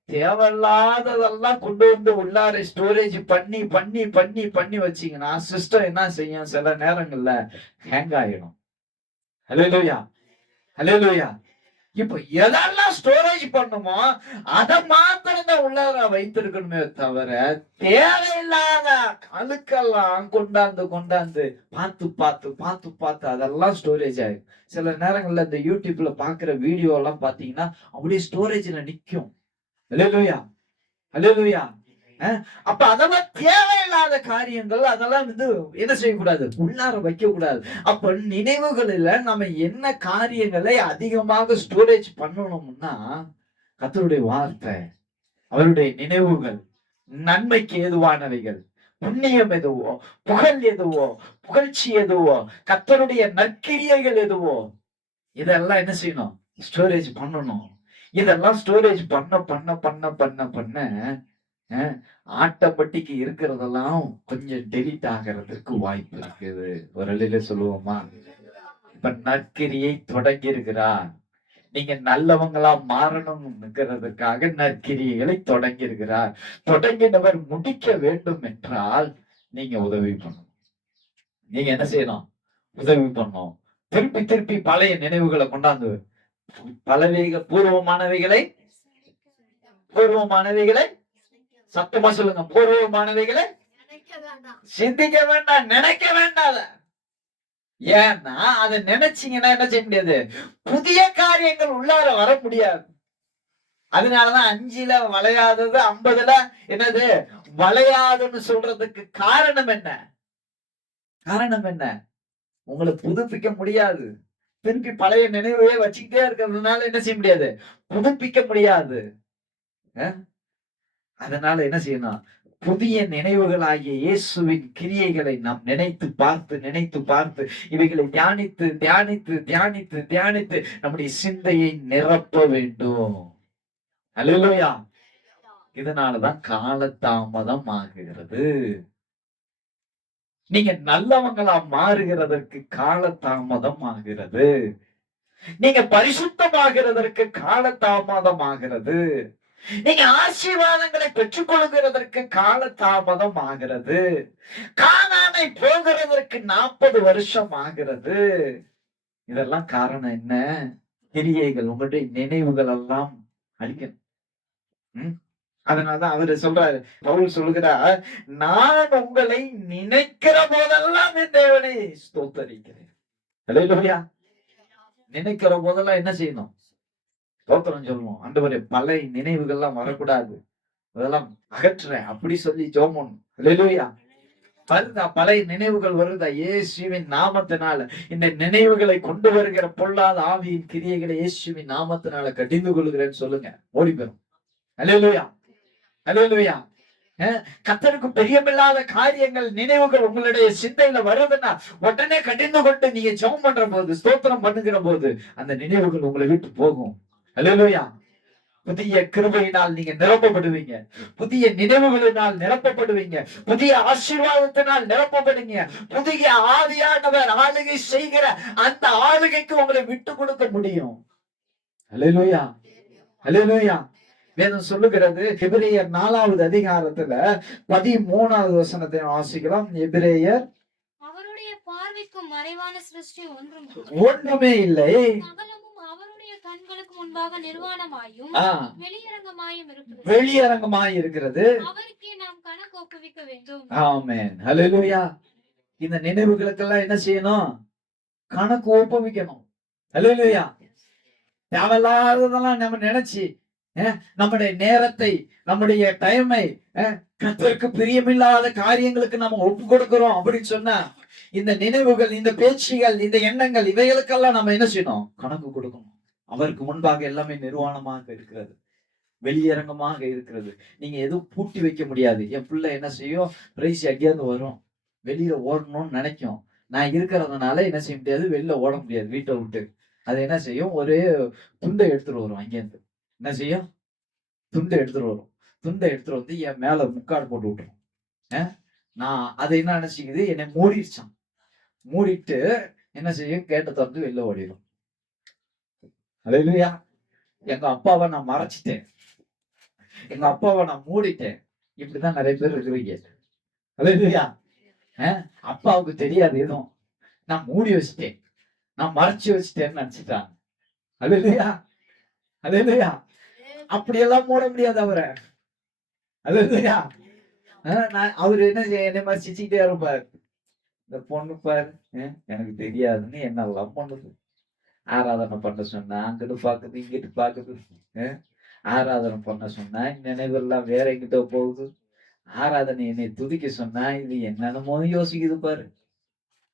தேவையில்லாததெல்லாம் கொண்டு வந்து உள்ளார ஸ்டோரேஜ் பண்ணி பண்ணி பண்ணி பண்ணி வச்சீங்கன்னா சிஸ்டம் என்ன செய்யும்? சில நேரங்கள்ல ஹேங் ஆயிடும். அல்லேலூயா. அல்லேலூயா. இப்ப எதெல்லாம் ஸ்டோரேஜ் பண்ணுமோ அதை மாத்திரம் தான் உள்ளார வைத்திருக்கணுமே தவிர தேவையில்லாத அழுக்கெல்லாம் கொண்டாந்து பார்த்து பார்த்து பார்த்து பார்த்து அதெல்லாம் ஸ்டோரேஜ் ஆயிடும். சில நேரங்கள்ல இந்த யூடியூப்ல பாக்குற வீடியோ எல்லாம் பாத்தீங்கன்னா அப்படியே ஸ்டோரேஜ்ல நிக்கும். அல்லேலூயா. அல்லேலூயா. அப்ப அதெல்லாம் தேவையில்லாத காரியங்கள், அதெல்லாம் என்ன செய்யக்கூடாது? உள்ளார வைக்க கூடாது. அப்ப நினைவுகளில நம்ம என்ன காரியங்களை அதிகமாக ஸ்டோரேஜ் பண்ணணும்னா கர்த்தருடைய வார்த்தை, அவருடைய நினைவுகள், நன்மைக்கு ஏதுவானவைகள், புண்ணியம் எதுவோ, புகழ் எதுவோ, புகழ்ச்சி எதுவோ, கர்த்தருடைய நற்கிரியைகள் எதுவோ, இதெல்லாம் என்ன செய்யணும்? ஸ்டோரேஜ் பண்ணணும். இதெல்லாம் ஸ்டோரேஜ் பண்ண பண்ண பண்ண பண்ண பண்ண ஆட்டப்பட்டிக்கு இருக்கிறதெல்லாம் கொஞ்சம் டெலிட் ஆகிறதுக்கு வாய்ப்பு இருக்குது. ஒரு அழில சொல்லுவோமா? இப்ப நற்கிரியை தொடங்கி இருக்கிறார். நீங்க நல்லவங்களா மாறணும்ங்கிறதுக்காக நற்கிரியைகளை தொடங்கி இருக்கிறார். தொடங்கினவர் முடிக்க வேண்டும் என்றால் நீங்க உதவி பண்ணணும். நீங்க என்ன செய்யணும்? உதவி பண்ணணும். திருப்பி திருப்பி பழைய நினைவுகளை கொண்டாந்து பலவீக பூர்வமானவைகளை சத்தமா சொல்லுங்க. பூர்வமானவைகளை சிந்திக்க வேண்டாம், நினைக்க வேண்டாம். ஏன்னா அதை நினைச்சீங்கன்னா என்ன செய்ய முடியாது? புதிய காரியங்கள் உள்ளார வர முடியாது. அதனாலதான் 5ல வளையாதது 50ல என்னது வளையாதுன்னு சொல்றதுக்கு காரணம் என்ன? உங்களை புதுப்பிக்க முடியாது. திருப்பி பழைய நினைவையே வச்சுக்கிட்டே இருக்கிறதுனால என்ன செய்ய முடியாது? புதுப்பிக்க முடியாது. அதனால என்ன செய்யணும்? புதிய நினைவுகளாகிய இயேசுவின் கிரியைகளை நாம் நினைத்து பார்த்து இவைகளை தியானித்து நம்முடைய சிந்தையை நிரப்ப வேண்டும். அல்லேலூயா. இதனாலதான் காலதாமதம் ஆகுகிறது. நீங்க நல்லவங்களா மாறுகிறதற்கு காலதாமதம் ஆகிறது. நீங்க பரிசுத்தமாகிறதற்கு காலதாமதம் ஆகிறது. நீங்க ஆசீர்வாதங்களை பெற்றுக் கொள்கிறதற்கு காலதாமதம் ஆகிறது. கானானை போகிறதற்கு 40 வருஷம் ஆகிறது. இதெல்லாம் காரணம் என்ன? கிரியைகள், உங்களுடைய நினைவுகள் எல்லாம் அழிக்கணும். அதனாலதான் அவரு சொல்றாரு, பவுல் சொல்கிறார், நான் உங்களை நினைக்கிற போதெல்லாம் என் தேவனை ஸ்தோத்தரிக்கிறேன். அல்லேலூயா. நினைக்கிற போதெல்லாம் என்ன செய்யணும்? ஸ்தோத்திரம் சொல்லுவோம். ஆண்டவரே பழைய நினைவுகள்லாம் வரக்கூடாது, அதெல்லாம் அகற்றுறேன் அப்படி சொல்லி ஜெபம் பண்ணணும். அல்லேலூயா. வருதா பழைய நினைவுகள்? வருதா? இயேசுவின் நாமத்தினால இந்த நினைவுகளை கொண்டு வருகிற பொல்லாத ஆவியின் கிரியைகளை இயேசுவின் நாமத்தினால கடிந்து கொள்கிறேன்னு சொல்லுங்க, ஓடி போயிடும். அல்லேலூயா. அல்லேலூயா. கர்த்தருக்கு பிரியமில்லாத காரியங்கள், நினைவுகள் உங்களுடைய சிந்தையில வருதுன்னா உடனே கடிந்து கொண்டு நீங்க ஜெபம் பண்ற போது, ஸ்தோத்திரம் பண்ணுகிற போது அந்த நினைவுகள் உங்களை விட்டு போகும். அல்லேலூயா. புதிய கிருபையினால் நீங்க நிரப்பப்படுவீங்க. புதிய நினைவுகளினால் நிரப்பப்படுவீங்க. புதிய ஆசீர்வாதத்தினால் நிரப்பப்படுவீங்க. புதிய ஆவியானவர் ஆளுகை செய்கிற அந்த ஆளுகைக்கு உங்களை விட்டு கொடுக்க முடியும். அல்லேலூயா. அல்லேலூயா. வேதம் சொல்லுகிறது, எபிரேயர் 4வது அதிகாரத்துல 13வது வசனத்தை வாசிக்கலாம். எபிரேயர், அவருடைய பார்வைக்கும் மறைவான சிருஷ்டி ஒன்றுமே இல்லை, அவருடைய கண்களுக்கு முன்பாக நிர்வாணமாயும் வெளியரங்கமாய் இருக்கிறது. அவருக்கே நாம் கணக்கு ஒப்புவிக்க வேண்டும். ஆமென். அல்லேலூயா. இந்த நினைவுகளுக்கெல்லாம் என்ன செய்யணும்? கணக்கு ஒப்புவிக்கணும். அல்லேலூயா. தேவையில்லாததெல்லாம் நம்ம நினைச்சு நம்முடைய நேரத்தை, நம்முடைய டைமை கர்த்தருக்கு பிரியமில்லாத காரியங்களுக்கு நம்ம ஒப்பு கொடுக்கிறோம் அப்படின்னு சொன்னா, இந்த நினைவுகள், இந்த பேச்சுகள், இந்த எண்ணங்கள், இவைகளுக்கெல்லாம் நம்ம என்ன செய்யணும்? கணக்கு கொடுக்கணும். அவருக்கு முன்பாக எல்லாமே நிர்வாணமாக இருக்கிறது, வெளியரங்கமாக இருக்கிறது. நீங்க எதுவும் பூட்டி வைக்க முடியாது. என் பிள்ளை என்ன செய்யும்? பிரைஸ் எங்கேயாவது வரும், வெளியில ஓடணும்னு நினைக்கும். நான் இருக்கிறதுனால என்ன செய்ய முடியாது? வெளில ஓட முடியாது வீட்டை விட்டு. அது என்ன செய்யும்? ஒரு துண்டை எடுத்துட்டு வரும். அங்கேருந்து என்ன செய்யும்? துண்டை எடுத்துட்டு வரும். துண்டை எடுத்துட்டு வந்து என் மேல முக்காடு போட்டு விட்டுரும். நான் அதை என்ன நினைச்சுக்குது? என்னை மூடிடுச்சான். மூடிட்டு என்ன செய்யும்? கேட்ட திறந்து வெளில ஓடிடும். அல்லேலூயா. எங்க அப்பாவை நான் மறைச்சிட்டேன், எங்க அப்பாவை நான் மூடிட்டேன். இப்படிதான் நிறைய பேர் இருக்கிறீங்க. அல்லேலூயா. அப்பாவுக்கு தெரியாது எதுவும். நான் மூடி வச்சுட்டேன், நான் மறைச்சு வச்சுட்டேன்னு நினைச்சிட்டான். அல்லேலூயா. அல்லேலூயா. அப்படியெல்லாம் மூட முடியாது அவரை. அல்லேலூயா. அவரு என்ன என்ன மாதிரி சிரிச்சுக்கிட்டே இருப்பார். இந்த பொண்ணு பாரு, எனக்கு தெரியாதுன்னு என்னெல்லாம் பண்ணுது. ஆராதனை பண்ண சொன்னா அங்கிட்டு பாக்குது, இங்கிட்டு பாக்குது. ஆராதனை பண்ண சொன்னா நினைவெல்லாம் வேற எங்கிட்ட போகுது. ஆராதனை என்னை துதிக்க சொன்னா இது என்னென்னமோ யோசிக்குது பாரு.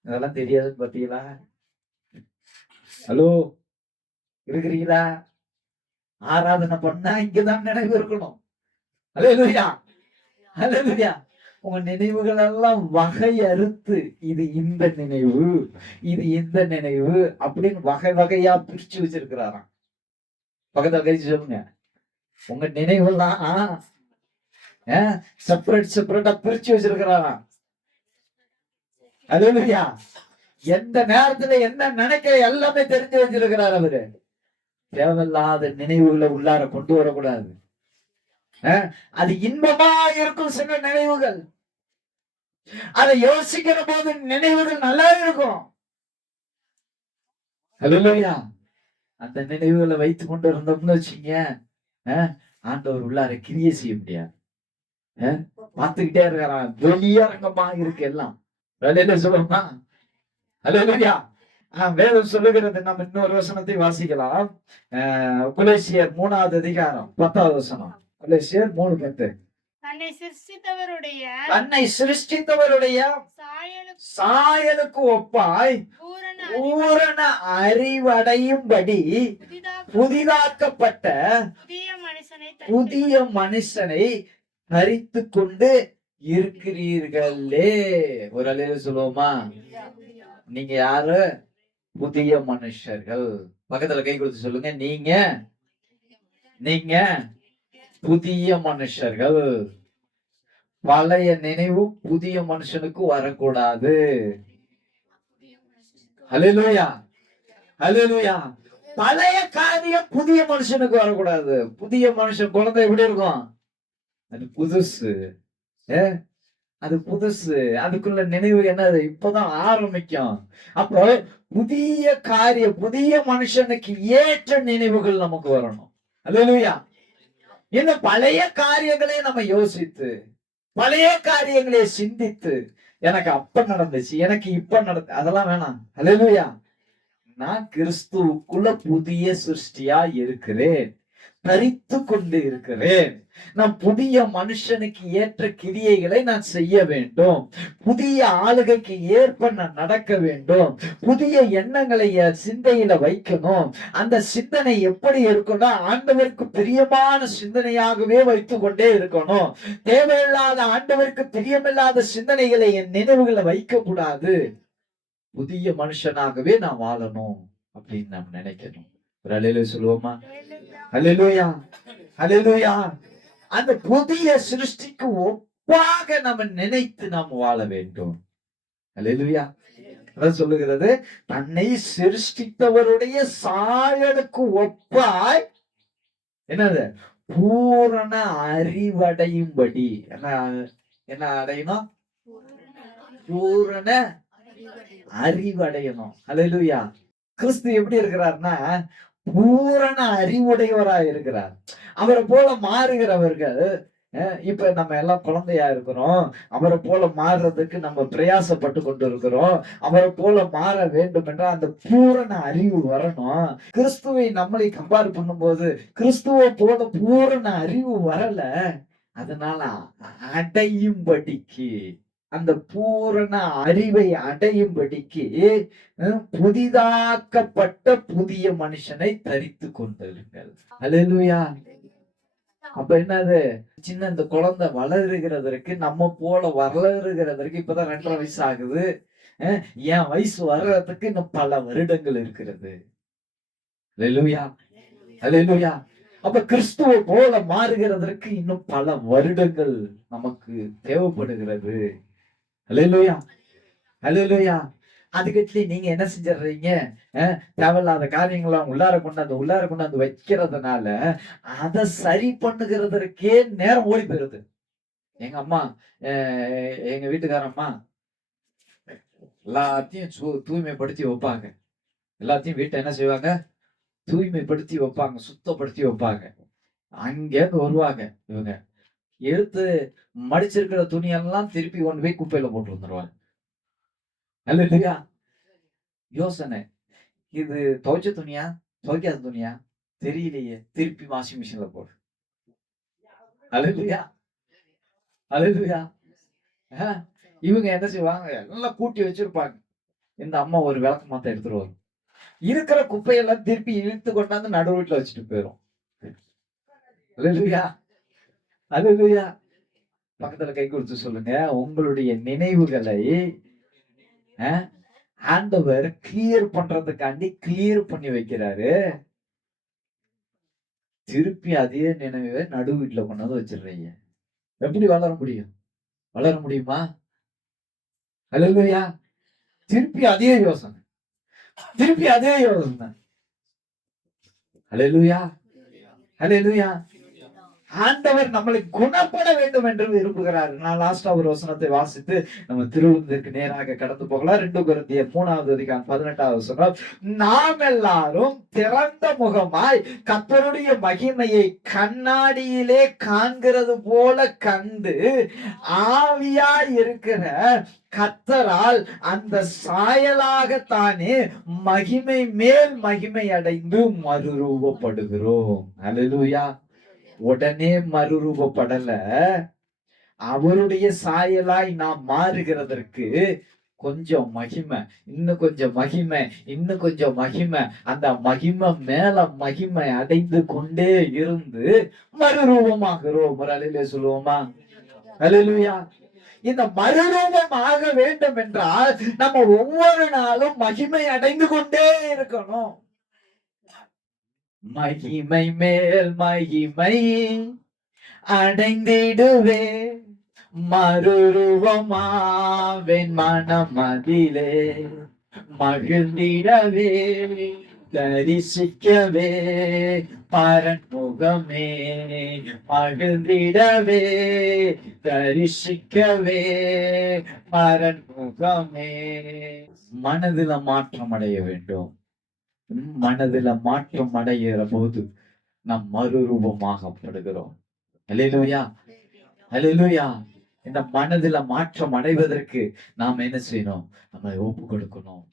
இதெல்லாம் தெரியாதுன்னு பாத்தீங்களா? ஹலோ, இருக்கிறீங்களா? ஆராதனை பண்ணா இங்கதான் நினைவு இருக்கணும். அல்லேலூயா. அல்லேலூயா. உங்க நினைவுகள் எல்லாம் வகை அறுத்து, இது இந்த நினைவு, இது இந்த நினைவு அப்படின்னு வகை வகையா பிரிச்சு வச்சிருக்கிறாராம். பக்கத்துல கழிச்சு சொல்லுங்க, உங்க நினைவுலாம் செப்பரேட்டா பிரிச்சு வச்சிருக்கிறாராம். அல்லேலூயா. எந்த நேரத்துல என்ன நினைக்கிற எல்லாமே தெரிஞ்சு வச்சிருக்கிறார் அவரு. தேவையில்லாத நினைவுகளை உள்ளார கொண்டு வரக்கூடாது. அது இன்பமா இருக்கும் சில நினைவுகள். அதை யோசிக்கிற போது நினைவுகள் நல்லா இருக்கும். அல்லேலூயா. அந்த நினைவுகளை வைத்து கொண்டு இருந்தோம்னு வச்சுங்க, ஆண்டவர் உள்ளார கிரியை செய்ய முடியாது. பார்த்துக்கிட்டே இருக்கிறான். வெளியரங்கமா இருக்கு எல்லாம். சொல்லுமா? அல்லேலூயா. வேதம் சொல்லுகிறது. நம்ம இன்னொரு வசனத்தை வாசிக்கலாம். கொலோசியர் 3வது அதிகாரம் 10வது வசனம். கொலோசியர் 3:10. தன்னை சிருஷ்டித்தவருடைய சாயலுக்கு ஒப்பாய் பூரண அறிவடையும்படி புதிதாக்கப்பட்ட புதிய மனுஷனை தரித்து கொண்டு இருக்கிறீர்களே. ஒரு அலையில சொல்லுவோமா? நீங்க யாரு? புதிய மனுஷர்கள். பக்கத்துல கை கொடுத்து சொல்லுங்க, நீங்க புதிய மனுஷர்கள். பழைய நினைவு புதிய மனுஷனுக்கு வரக்கூடாது. அல்லேலூயா. அல்லேலூயா. பழைய காரியம் புதிய மனுஷனுக்கு வரக்கூடாது. புதிய மனுஷன் குழந்தை எப்படி இருக்கும்? அது புதுசு. அது புதுசு. அதுக்குள்ள நினைவு என்னது? இப்பதான் ஆரம்பிக்கும். அப்போ புதிய காரியம் புதிய மனுஷனுக்கு ஏற்ற நினைவுகள் நமக்கு வரணும். அல்லேலூயா. இந்த பழைய காரியங்களை நம்ம யோசித்து, பழைய காரியங்களை சிந்தித்து, எனக்கு அப்ப நடந்துச்சு, எனக்கு இப்ப நடந்து, அதெல்லாம் வேணாம். அல்லேலூயா. நான் கிறிஸ்துவுக்குள்ள புதிய சிருஷ்டியா இருக்கிறேன், தரித்து கொண்டு இருக்கிறேன். நான் புதிய மனுஷனுக்கு ஏற்ற கிரியைகளை நான் செய்ய வேண்டும். புதிய ஆளுகைக்கு ஏற்ப நான் நடக்க வேண்டும். புதிய எண்ணங்களை சிந்தையில வைக்கணும். அந்த சிந்தனை எப்படி இருக்கணும்? ஆண்டவருக்கு பிரியமான சிந்தனையாகவே வைத்துக் கொண்டே இருக்கணும். தேவையில்லாத, ஆண்டவருக்கு பிரியமில்லாத சிந்தனைகளை என் நினைவுகளை வைக்க கூடாது. புதிய மனுஷனாகவே நான் வாழணும் அப்படின்னு நாம் நினைக்கணும். ஒரு அல்லேலூயா சொல்லுவோமா? அல்லேலூயா. அல்லேலூயா. அந்த புதிய சிருஷ்டிக்கு ஒப்பாக நம்ம நினைத்து நாம் வாழ வேண்டும். அல்லேலூயா. அதான் சொல்லுகிறது, தன்னை சிருஷ்டித்தவருடைய சாயலுக்கு ஒப்பாய் என்னது? பூரண அறிவடையும்படி. என்ன அடையணும்? பூரண அறிவடையணும். அல்லேலூயா. கிறிஸ்து எப்படி இருக்கிறார்னா பூரண அறிவுடையவராய் இருக்கிறார். அவரை போல மாறுகிறவர்கள், இப்ப நம்ம எல்லாம் குழந்தையா இருக்கிறோம். அவரை போல மாறுறதுக்கு நம்ம பிரயாசப்பட்டு கொண்டு இருக்கிறோம். அவரை போல மாற வேண்டும் என்றால் அந்த பூரண அறிவு வரணும். கிறிஸ்துவை நம்மளை கம்பேர் பண்ணும்போது கிறிஸ்துவை போல பூரண அறிவு வரல. அதனால அடையும்படிக்கு, அந்த பூரண அறிவை அடையும்படிக்கு புதிதாக்கப்பட்ட புதிய மனுஷனை தரித்து கொண்டிருங்கள். அல்லேலூயா. அப்ப என்னது? சின்ன இந்த குழந்தை வளருகிறதற்கு, நம்ம போல வளருகிறதற்கு இப்பதான் 2.5 வயசு ஆகுது. என் வயசு வர்றதுக்கு இன்னும் பல வருடங்கள் இருக்கிறது. அல்லேலூயா. அல்லேலூயா. அப்ப கிறிஸ்துவை போல மாறுகிறதற்கு இன்னும் பல வருடங்கள் நமக்கு தேவைப்படுகிறது. அல்லேலூயா. அல்லேலூயா. அதுக்கிட்ட நீங்க என்ன செஞ்சிடுறீங்க? தேவையில்லாத காரியங்களாம் உள்ளார கொண்டாந்து வைக்கிறதுனால அதை சரி பண்ணுகிறதற்கே நேரம் ஓடி போயிருது. எங்க அம்மா, எங்க வீட்டுக்காரம்மா எல்லாத்தையும் தூய்மைப்படுத்தி வைப்பாங்க. எல்லாத்தையும் வீட்டை என்ன செய்வாங்க? தூய்மைப்படுத்தி வைப்பாங்க, சுத்தப்படுத்தி வைப்பாங்க. அங்கேருந்து வருவாங்க இவங்க, எடுத்து மடிச்சிருக்கிற துணியெல்லாம் திருப்பி கொண்டு போய் குப்பையில போட்டு வந்துருவாங்க. அல்லேலூயா. யோசனை, இது துவைச்ச துணியா துவைக்காத துணியா தெரியலையே, திருப்பி வாஷிங் மிஷின்ல போடு. அல்லேலூயா. அல்லேலூயா. இவங்க என்ன செய்வாங்க? எல்லாம் கூட்டி வச்சிருப்பாங்க. இந்த அம்மா ஒரு விளக்கு மாத்த எடுத்துட்டு வரும். இருக்கிற குப்பையெல்லாம் திருப்பி இழுத்து கொண்டாந்து நடு வீட்டுல வச்சுட்டு போயிடும். அல்லேலூயா. அல்லேலூயா. பக்கத்துல கை கொடுத்து சொல்லுங்க, உங்களுடைய நினைவுகளை ஆண்டவர் கிளியர் பண்றதுக்காண்டி கிளியர் பண்ணி வைக்கிறாரு. திருப்பி அதே நினைவை நடு வீட்டுல கொண்டாந்து வச்சிடுறீங்க. எப்படி வளர முடியும்? வளர முடியுமா? அல்லேலூயா. திருப்பி அதே யோசனை, திருப்பி அதே யோசனை. அல்லேலூயா, அல்லேலூயா. ஆண்டவர் நம்மளை குணப்பட வேண்டும் என்று விரும்புகிறார். நான் லாஸ்டா ஒரு வசனத்தை வாசித்து நம்ம திருவிழந்திற்கு நேராக கடந்து போகலாம். 2 கொரிந்தியர் 3வது அதிகாரம் 18வது வசனம். நாம் எல்லாரும் திறந்த முகமாய் கர்த்தருடைய மகிமையை கண்ணாடியிலே காண்கிறது போல கண்டு ஆவியாய் இருக்கிற கர்த்தரால் அந்த சாயலாகத்தானே மகிமை மேல் மகிமை அடைந்து மறுரூபப்படுகிறோம். அல்லேலூயா. உடனே மறுரூபப்படல, அவருடைய சாயலாய் நாம் மாறுகிறதற்கு கொஞ்சம் மகிமை, இன்னும் கொஞ்சம் மகிமை, இன்னும் கொஞ்சம் மகிமை, அந்த மகிமை மேல மகிமை அடைந்து கொண்டே இருந்து மறுரூபமாகிறோம். ஒரு அலையிலே சொல்லுவோமா? அல்லேலூயா. இந்த மறுரூபம் ஆக வேண்டும் என்றால் நம்ம ஒவ்வொரு நாளும் மகிமை அடைந்து கொண்டே இருக்கணும். மகிமை மேல் மகிமை அடைந்திடுவே, மறுரூபமாவேன் மனமதிலே, மகிழ்ந்திடவே தரிசிக்கவே பரன்முகமே, மகிழ்ந்திடவே தரிசிக்கவே பரன்முகமே. மனதில மாற்றம் அடைய வேண்டும். மனதில மாற்றம் அடைகிற போது நாம் மறுரூபமாகப்படுகிறோம். அல்லேலூயா, அல்லேலூயா. இந்த மனதில மாற்றம் அடைவதற்கு நாம் என்ன செய்யணும்? நம்ம ஒப்பு கொடுக்கணும்.